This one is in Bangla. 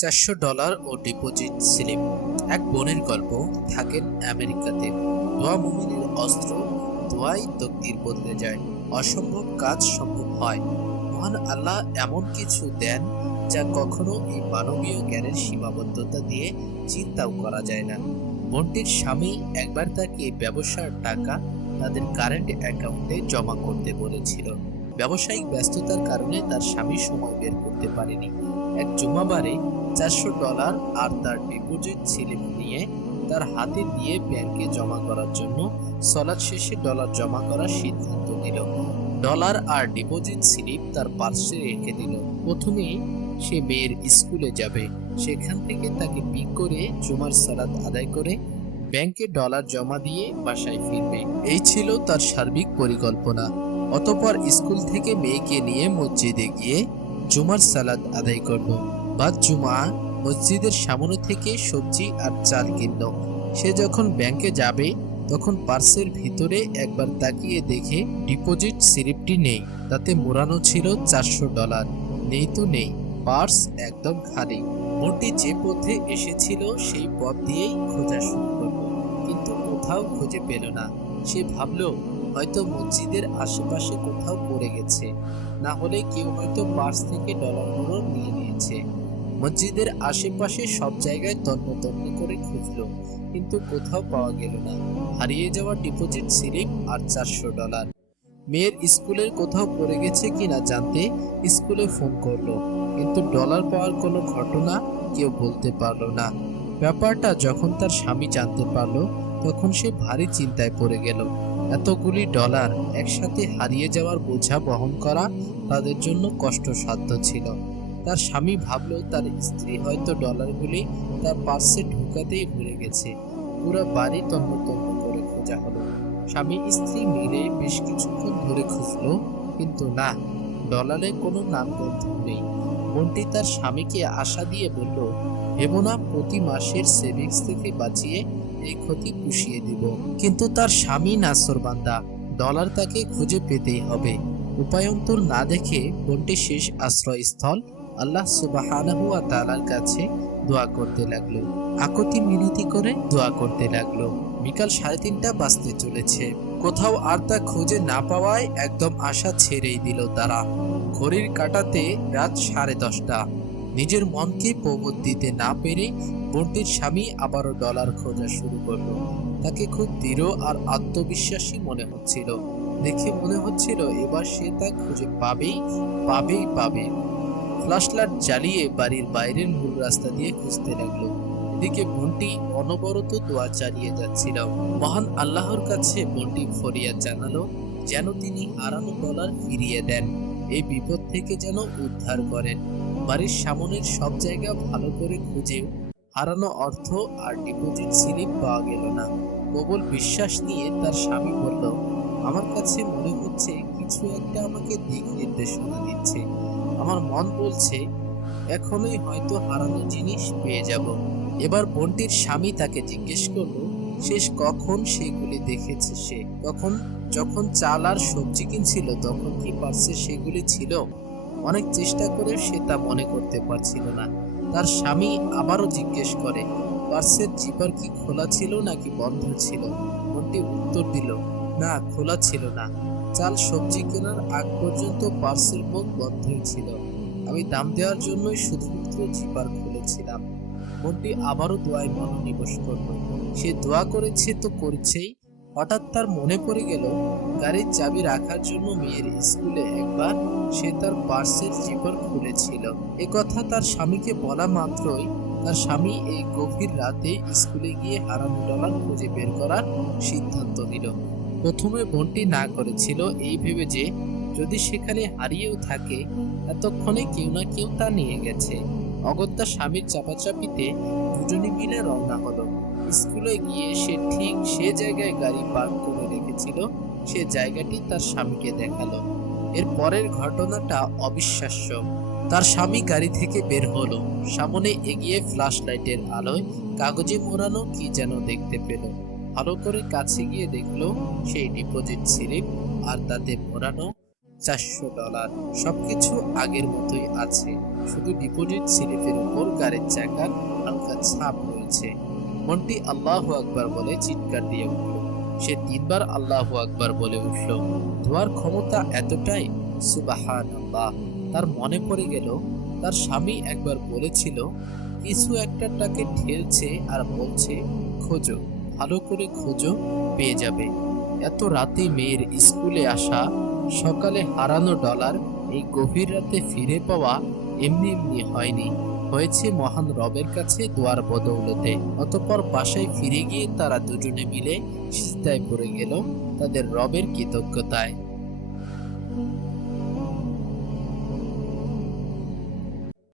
চারশো ডলার ও ডিপোজিট স্লিপ। এক বোনের গল্প থাকেন আমেরিকাতে। দোয়া মুমিনের অস্ত্র দোয়াই তকদির বদলে যায়। অসম্ভব কাজ সম্ভব হয়। মহান আল্লাহ এমন কিছু দেন যা কখনো এই মানবীয় জ্ঞানের সীমাবদ্ধতা দিয়ে চিন্তাও করা যায় না। বোনটির স্বামী একবার তাকে ব্যবসার টাকা তাদের কারেন্ট অ্যাকাউন্টে জমা করতে বলেছিল। ব্যবসায়িক ব্যস্ততার কারণে তার স্বামী সময় বের করতে পারেনি। এক জুমাবারে চারশো ডলার আর তার ডিপোজিট স্লিপ নিয়ে তার হাতে দিয়ে ব্যাংকে জমা করার জন্য সলাদ শেষে ডলার জমা করার সিদ্ধান্ত নিল। ডলার আর ডিপোজিট স্লিপ তার পার্শ্বে রেখে দিল। প্রথমে সে মেয়ের স্কুলে যাবে। সেখান থেকে তাকে পিক করে জুমার সালাদ আদায় করে ব্যাংকে ডলার জমা দিয়ে বাসায় ফিরবে। এই ছিল তার সার্বিক পরিকল্পনা। অতপর স্কুল থেকে মেয়েকে নিয়ে মসজিদে গিয়ে জুমার সালাদ আদায় করল বাদ জুমা মসজিদের সামনে থেকে সবজি আর চাল কিনলো। সে যখন ব্যাংকে যাবে, তখন পার্সের ভিতরে একবার তাকিয়ে দেখে ডিপোজিট স্লিপটি নেই। তাতে মোড়ানো ছিল চারশো ডলার। নেই তো নেই, পার্স একদম খালি। মোটি যে পথে এসেছিল, সেই পথ দিয়েই খোঁজা শুরু করল। কিন্তু কোথাও খুঁজে পেল না। সে ভাবলো হয়তো মসজিদের আশেপাশে কোথাও পড়ে গেছে। না হলে কেউ হয়তো পার্স থেকে ডলারগুলো নিয়ে নিয়েছে। মসজিদের আশেপাশে সব জায়গায় তন্ন তন্ন করে খুঁজলো, কিন্তু কোথাও পাওয়া গেল না। হারিয়ে যাওয়া ডিপোজিট স্লিপ আর চারশো ডলার। মেয়ের স্কুলের কোথাও পড়ে গেছে কিনা জানতে স্কুলে ফোন করল, কিন্তু ডলার পাওয়ার কোনো ঘটনা কেউ বলতে পারল না। ব্যাপারটা যখন তার স্বামী জানতে পারল, তখন সে ভারী চিন্তায় পড়ে গেল। এতগুলি ডলার একসাথে হারিয়ে যাওয়ার বোঝা বহন করা তাদের জন্য কষ্টসাধ্য ছিল। তার স্বামী ভাবলো তার স্ত্রী হয়তো ডলারগুলি তার পার্সে ঢুকাতেই ভুলে গেছে। পুরো বাড়ি তন্ন করে খোঁজা হলো। স্বামী স্ত্রী মিলে বেশ কিছুক্ষণ ধরে খুঁজলো, কিন্তু না, ডলারে কোনো নামগন্ধ নেই। বোনটি তার স্বামীকে আশা দিয়ে বলল, ভেবো না, প্রতি মাসের সেভিংস থেকে বাঁচিয়ে এই ক্ষতি পুষিয়ে দিব। কিন্তু তার স্বামী নাসর বান্দা ডলার তাকে খুঁজে পেতেই হবে। উপায়ন্তর না দেখে বোনটি শেষ আশ্রয়স্থল আল্লাহ সুবাহানাহু ওয়া তাআলার কাছে দোয়া করতে লাগল। আকতি মিনতি করে দোয়া করতে লাগল। বিকাল সাড়ে তিনটা বাজতে চলেছে। কোথাও আর তা খুঁজে না পাওয়ায় একদম আশা ছেড়েই দিল তারা। ঘড়ির কাটাতে রাত সাড়ে দশটা। নিজের মনকে প্রবোধ দিতে না পেরে বোনটির স্বামী আবারও ডলার খোঁজা শুরু করল। তাকে খুব দৃঢ় আর আত্মবিশ্বাসী মনে হচ্ছিল। দেখে মনে হচ্ছিল এবার সে তা খুঁজে পাবেই পাবেই, পাবে। ফ্ল্যাশলাইট জ্বালিয়ে বাড়ির বাইরের মূল রাস্তা দিয়ে খুঁজতে লাগল। এদিকে বোনটি অনবরত দোয়া চালিয়ে যাচ্ছিল। মহান আল্লাহর কাছে বোনটি ফরিয়াদ জানালো যেন তিনি হারানো ডলার ফিরিয়ে দেন। এই বিপদ থেকে যেন উদ্ধার করেন। বাড়ির সামনের সব জায়গা ভালো করে খুঁজে হারানো অর্থ আর ডিপোজিট স্লিপ পাওয়া গেল না। প্রবল বিশ্বাস নিয়ে তার স্বামী বলল, আমার কাছে মনে হচ্ছে কিছু একটা আমাকে দিক নির্দেশনা দিচ্ছে। আমার মন বলছে, এখনই হয়তো হারানো জিনিস পেয়ে যাব। এবার বোনটির স্বামী তাকে জিজ্ঞেস করল, শেষ কখন সেগুলি দেখেছে সে? তখন যখন চাল আর সবজি কিনছিল, তখন কি পার্সে সেগুলি ছিল? অনেক চেষ্টা করে সে তা মনে করতে পারছিল না। তার স্বামী আবারও জিজ্ঞেস করে পার্সের জিপার কি খোলা ছিল নাকি বন্ধ ছিল? বোনটি উত্তর দিল, না, খোলা ছিল না। চাল সবজি কেনার আগ পর্যন্ত পার্সের মুখ বন্ধই ছিল। আমি দাম দেওয়ার জন্যই শুধুমাত্র জিপার খুলেছিলাম। বোনটি আবারও দোয়ায় মনোনিবেশ করল, সে দোয়া করেছে তো করছেই। হঠাৎ তার মনে পড়ে গেল, গাড়ির চাবি রাখার জন্য মেয়ের স্কুলে একবার সে তার পার্সের জিপার খুলেছিল। এ কথা তার স্বামীকে বলা মাত্রই তার স্বামী এই গভীর রাতে স্কুলে গিয়ে হারানো ডলার খুঁজে বের করার সিদ্ধান্ত নিল। প্রথমে বোনটি না করেছিল এই ভেবে যে যদি সেখানে হারিয়েও থাকে, এতক্ষণে কেউ না কেউ তা নিয়ে গেছে। অগত্যা স্বামীর চাপাচাপিতে দুজনে মিলে রওনা হলো। স্কুলে গিয়ে সে ঠিক সে জায়গায় গাড়ি পার্ক করে রেখেছিল। সে জায়গাটি তার স্বামীকে দেখাল। এর পরের ঘটনাটা অবিশ্বাস্য। তার স্বামী গাড়ি থেকে বের হলো। সামনে এগিয়ে ফ্ল্যাশ লাইটের আলোয় কাগজে মোড়ানো কি যেন দেখতে পেল। ভালো করে কাছে গিয়ে দেখল সেই ডিপোজিট স্লিপ আর তাতে মোড়ানো চারশো ডলার। সবকিছু আগের মতোই আছে। শুধু ডিপোজিট স্লিপের উপর গাড়ির চাকার হালকা ছাপ রয়েছে। মন্টি আল্লাহ আকবার বলে চিৎকার দিয়ে উঠল। সে তিনবার আল্লাহ আকবার বলে উঠল ধোয়ার ক্ষমতা এতটাই? সুবাহান আল্লাহ তার মনে পড়ে গেল, তার স্বামী একবার বলেছিল, কিছু একটা তাকে ঠেলছে আর বলছে, খোঁজো, ভালো করে খোঁজো, পেয়ে যাবে। এত রাতে মেয়ের স্কুলে আসা, সকালে হারানো ডলার, এই গভীর রাতে ফিরে পাওয়া এমনি এমনি হয়নি। হয়েছে মহান রবের কাছে দোয়ার বদৌলতে। অতপর বাসায় ফিরে গিয়ে তারা দুজনে মিলে সিজদায় পড়ে গেল তাদের রবের কৃতজ্ঞতায়।